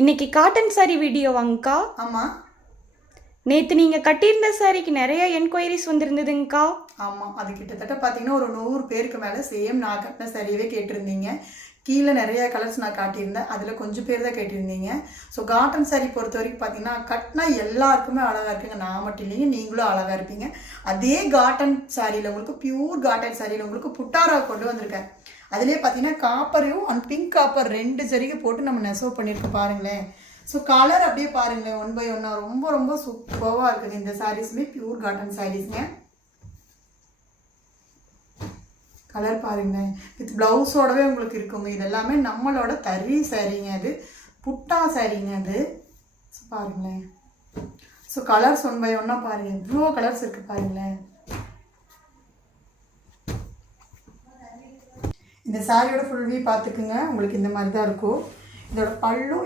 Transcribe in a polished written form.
இன்னைக்கு cotton sorry video வாங்கக்கா. ஆமாம். நேற்று நீங்கள் கட்டியிருந்த சாரிக்கு நிறைய என்கொயரிஸ் வந்திருந்ததுங்கக்கா. ஆமாம், அது கிட்டத்தட்ட பார்த்தீங்கன்னா ஒரு 100 பேருக்கு மேலே சேம் நான் கட்டின சாரியவே கேட்டிருந்தீங்க. கீழே நிறைய கலர்ஸ் நான் காட்டியிருந்தேன், அதில் கொஞ்சம் பேர் தான் கேட்டிருந்தீங்க. ஸோ காட்டன் சாரி பொறுத்த வரைக்கும் பார்த்தீங்கன்னா கட்டினா எல்லாருக்குமே அழகாக இருக்குங்க. நான் மட்டும் இல்லைங்க, நீங்களும் அழகாக இருப்பீங்க. அதே காட்டன் சாரியில் உங்களுக்கு பியூர் காட்டன் சாரியில் உங்களுக்கு புட்டாரா கொண்டு வந்திருக்கேன். அதிலே பார்த்தீங்கன்னா காப்பரையும் அண்ட் பிங்க் காப்பர் 2 ஜரிகை போட்டு நம்ம நெசவு பண்ணியிருக்கோம் பாருங்களேன். ஸோ கலர் அப்படியே பாருங்களேன், 1 by 1 ரொம்ப ரொம்ப சூப்பராக இருக்குங்க. இந்த சாரீஸுமே பியூர் காட்டன் சாரீஸுங்க. கலர் பாருங்க, வித் ப்ளவுஸோடவே உங்களுக்கு இருக்குங்க. இது எல்லாமே நம்மளோட தறி சாரீங்க, அது புட்டா சாரீங்க அது. ஸோ பாருங்களேன், ஸோ கலர்ஸ் 1 by 1 பாருங்க, இவ்வளோ கலர்ஸ் இருக்கு பாருங்களேன். இந்த சாரியோட ஃபுல் வியூ பார்த்துக்குங்க, உங்களுக்கு இந்த மாதிரி தான் இருக்கும். இதோட பல்லும்